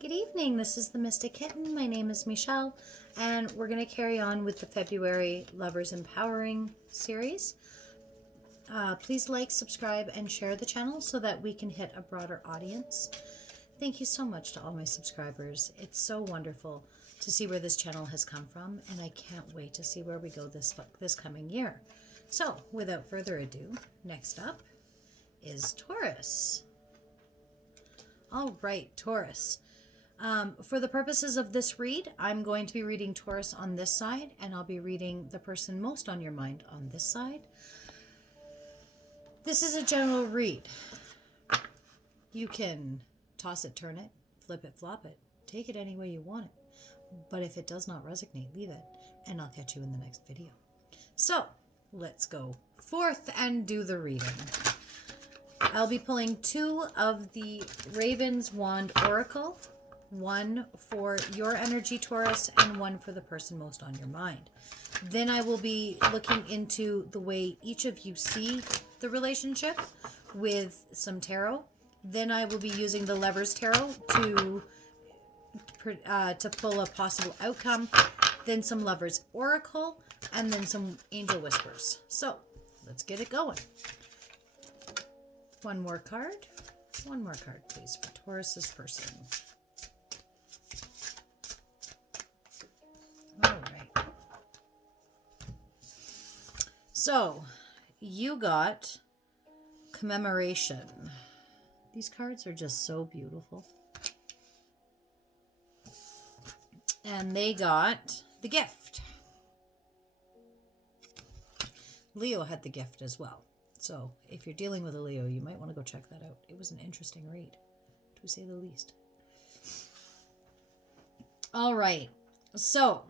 Good evening, this is the Mystic Kitten. My name is Mechelle, and we're going to carry on with the February Lovers Empowering series. Please like, subscribe, and share the channel so that we can hit a broader audience. Thank you so much to all my subscribers. It's so wonderful to see where this channel has come from, and I can't wait to see where we go this coming year. So, without further ado, next up is Taurus. All right, Taurus. For the purposes of this read, I'm going to be reading Taurus on this side, and I'll be reading the person most on your mind on this side. This is a general read. You can toss it, turn it, flip it, flop it, take it any way you want it. But if it does not resonate, leave it, and I'll catch you in the next video. So, let's go forth and do the reading. I'll be pulling two of the Raven's Wand Oracle. One for your energy, Taurus, and one for the person most on your mind. Then I will be looking into the way each of you see the relationship with some tarot. Then I will be using the Lovers Tarot to pull a possible outcome. Then some Lovers Oracle, and then some Angel Whispers. So let's get it going. One more card, please, for Taurus's person. All right. So, you got Commemoration. These cards are just so beautiful. And they got the Gift. Leo had the Gift as well. So, if you're dealing with a Leo, you might want to go check that out. It was an interesting read, to say the least. All right. So,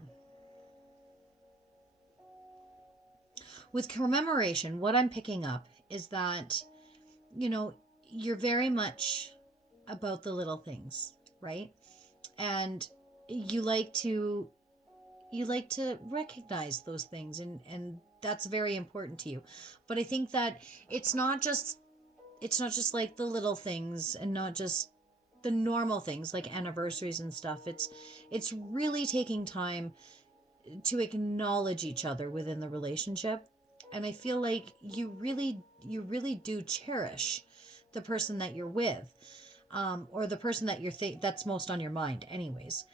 with Commemoration, what I'm picking up is that, you know, you're very much about the little things, right? And you like to recognize those things, and that's very important to you. But I think that it's not just like the little things and not just the normal things like anniversaries and stuff. It's really taking time to acknowledge each other within the relationship. And I feel like you really do cherish the person that you're with, or the person that that's most on your mind anyways.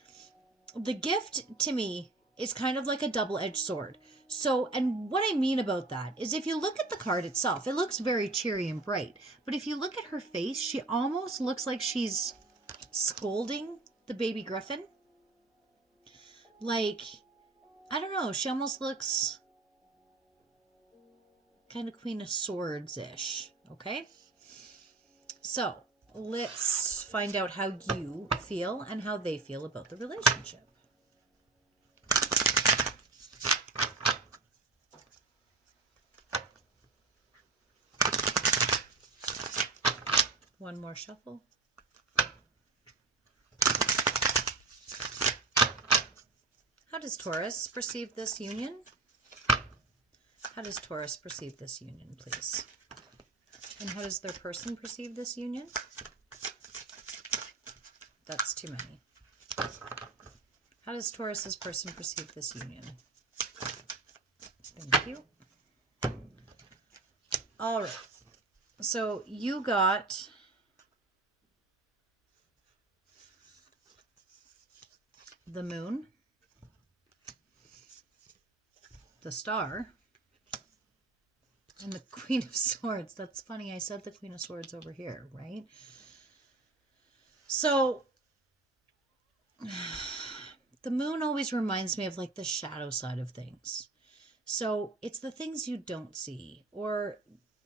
The Gift to me is kind of like a double-edged sword. So, and what I mean about that is if you look at the card itself, it looks very cheery and bright. But if you look at her face, she almost looks like she's scolding the baby griffin. Like, I don't know, she almost looks kind of Queen of Swords-ish, okay? So, let's find out how you feel and how they feel about the relationship. One more shuffle. How does Taurus perceive this union? How does Taurus perceive this union, please? And how does their person perceive this union? That's too many. How does Taurus's person perceive this union? Thank you. All right. So you got the Moon, the Star, and the Queen of Swords. That's funny. I said the Queen of Swords over here, right? So, the Moon always reminds me of like the shadow side of things. So, it's the things you don't see, or,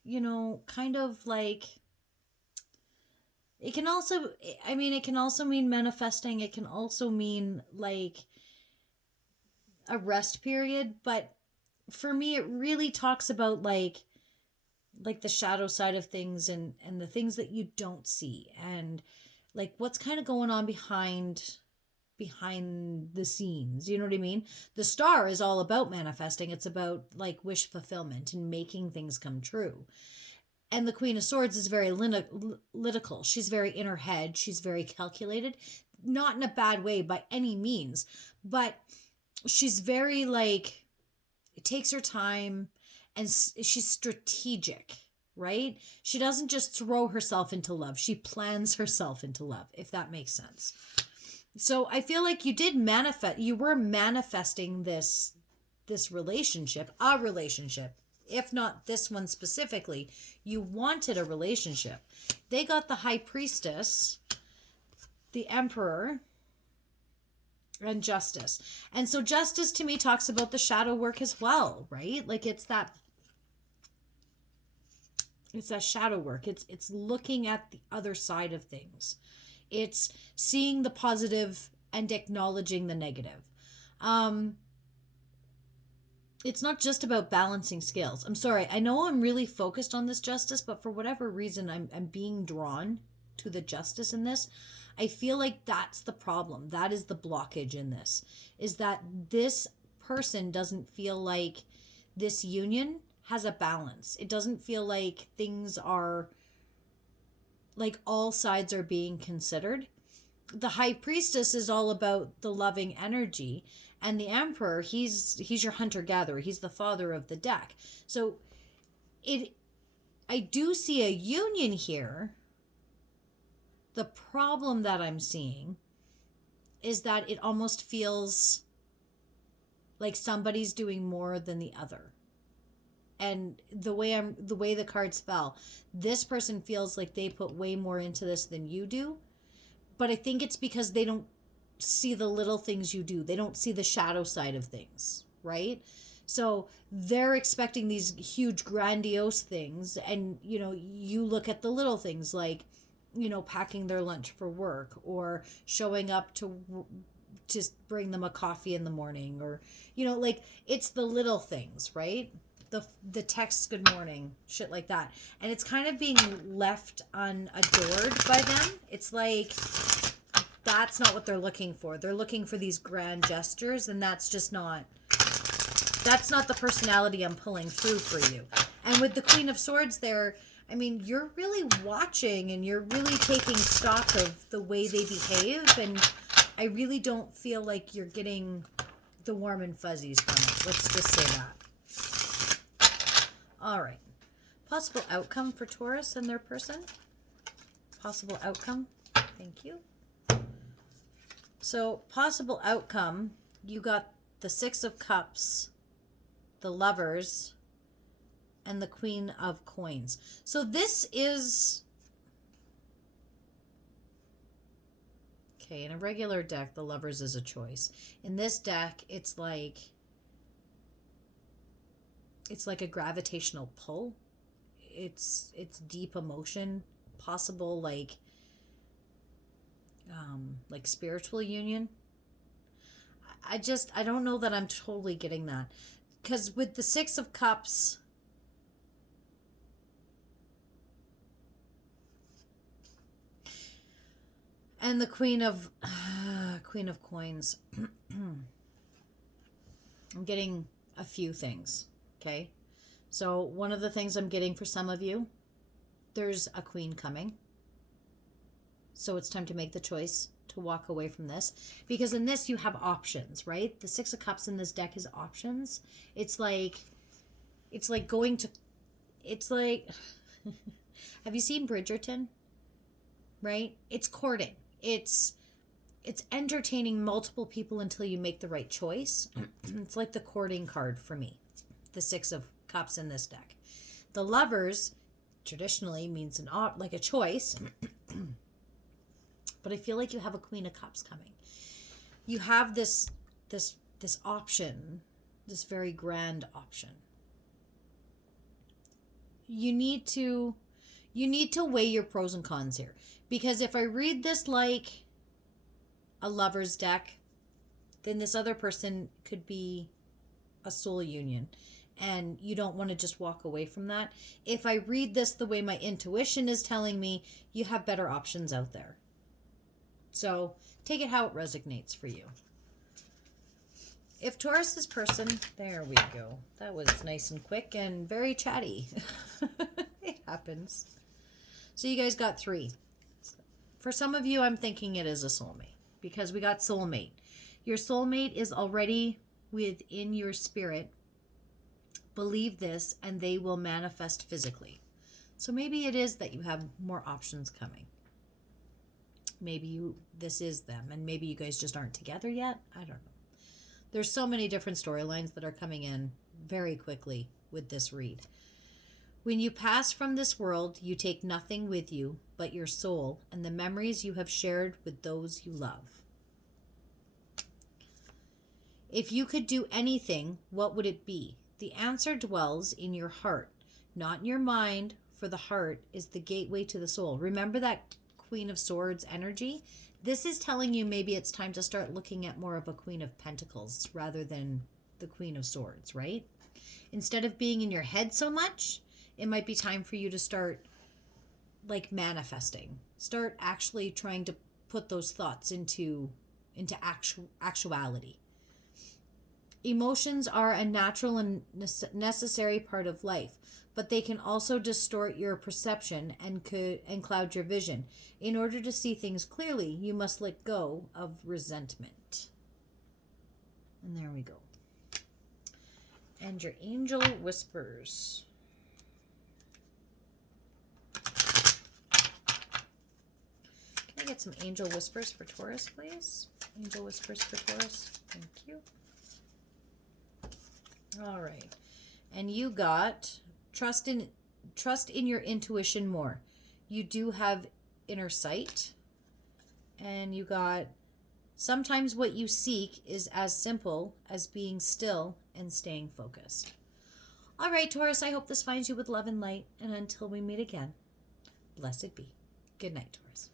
you know, kind of like, it can also mean manifesting. It can also mean like a rest period. But for me, it really talks about like the shadow side of things and the things that you don't see, and like what's kind of going on behind the scenes. You know what I mean? The Star is all about manifesting. It's about like wish fulfillment and making things come true. And the Queen of Swords is very analytical. She's very in her head. She's very calculated. Not in a bad way by any means, but she's very like, it takes her time, and she's strategic, right? She doesn't just throw herself into love. She plans herself into love, if that makes sense. So I feel like you were manifesting this relationship, a relationship. If not this one specifically, you wanted a relationship. They got the High Priestess, the Emperor, and Justice. And so Justice to me talks about the shadow work as well, right? Like it's that shadow work. It's looking at the other side of things. It's seeing the positive and acknowledging the negative. It's not just about balancing scales. I'm sorry. I know I'm really focused on this Justice, but for whatever reason, I'm being drawn to the Justice in this. I feel like that's the problem. That is the blockage in this, is that this person doesn't feel like this union has a balance. It doesn't feel like things are, like all sides are being considered. The High Priestess is all about the loving energy, and the Emperor, he's your hunter-gatherer. He's the father of the deck. So I do see a union here. The problem that I'm seeing is that it almost feels like somebody's doing more than the other. And the way the cards fell, this person feels like they put way more into this than you do. But I think it's because they don't see the little things you do. They don't see the shadow side of things, right? So they're expecting these huge grandiose things, and you look at the little things, like packing their lunch for work, or showing up to bring them a coffee in the morning, or like it's the little things, right? The text good morning, shit like that. And it's kind of being left unadored by them. It's like that's not what they're looking for. They're looking for these grand gestures, and that's not the personality I'm pulling through for you. And with the Queen of Swords there, I mean, you're really watching and you're really taking stock of the way they behave, and I really don't feel like you're getting the warm and fuzzies from it. Let's just say that. All right. Possible outcome for Taurus and their person. Possible outcome. Thank you. So, possible outcome, you got the Six of Cups, the Lovers, and the Queen of Coins. So this is... Okay, in a regular deck, the Lovers is a choice. In this deck, it's like a gravitational pull. It's deep emotion, possible like spiritual union. I don't know that I'm totally getting that, because with the Six of Cups, and the Queen of Coins, I'm getting a few things. Okay, so one of the things I'm getting for some of you, there's a queen coming. So it's time to make the choice to walk away from this, because in this you have options, right? The Six of Cups in this deck is options. It's like going to, it's like, have you seen Bridgerton? Right? It's courting. It's entertaining multiple people until you make the right choice. It's like the courting card for me, the Six of Cups in this deck. The Lovers traditionally means like a choice. But I feel like you have a Queen of Cups coming. You have this option, this very grand option. You need to weigh your pros and cons here. Because if I read this like a Lover's deck, then this other person could be a soul union. And you don't want to just walk away from that. If I read this the way my intuition is telling me, you have better options out there. So take it how it resonates for you. If Taurus's person, there we go. That was nice and quick and very chatty. happens. So you guys got 3. For some of you, I'm thinking it is a soulmate because we got soulmate. Your soulmate is already within your spirit. Believe this and they will manifest physically. So maybe it is that you have more options coming. Maybe this is them and maybe you guys just aren't together yet. I don't know. There's so many different storylines that are coming in very quickly with this read. When you pass from this world, you take nothing with you but your soul and the memories you have shared with those you love. If you could do anything, what would it be? The answer dwells in your heart, not in your mind, for the heart is the gateway to the soul. Remember that Queen of Swords energy? This is telling you maybe it's time to start looking at more of a Queen of Pentacles rather than the Queen of Swords, right? Instead of being in your head so much, it might be time for you to start like manifesting. Start actually trying to put those thoughts into actuality. Emotions are a natural and necessary part of life, but they can also distort your perception and cloud your vision. In order to see things clearly, you must let go of resentment. And there we go. And your angel whispers. Can I get some angel whispers for Taurus, please? Angel whispers for Taurus. Thank you. All right. And you got trust in your intuition more. You do have inner sight. And you got sometimes what you seek is as simple as being still and staying focused. All right, Taurus, I hope this finds you with love and light. And until we meet again, blessed be. Good night, Taurus.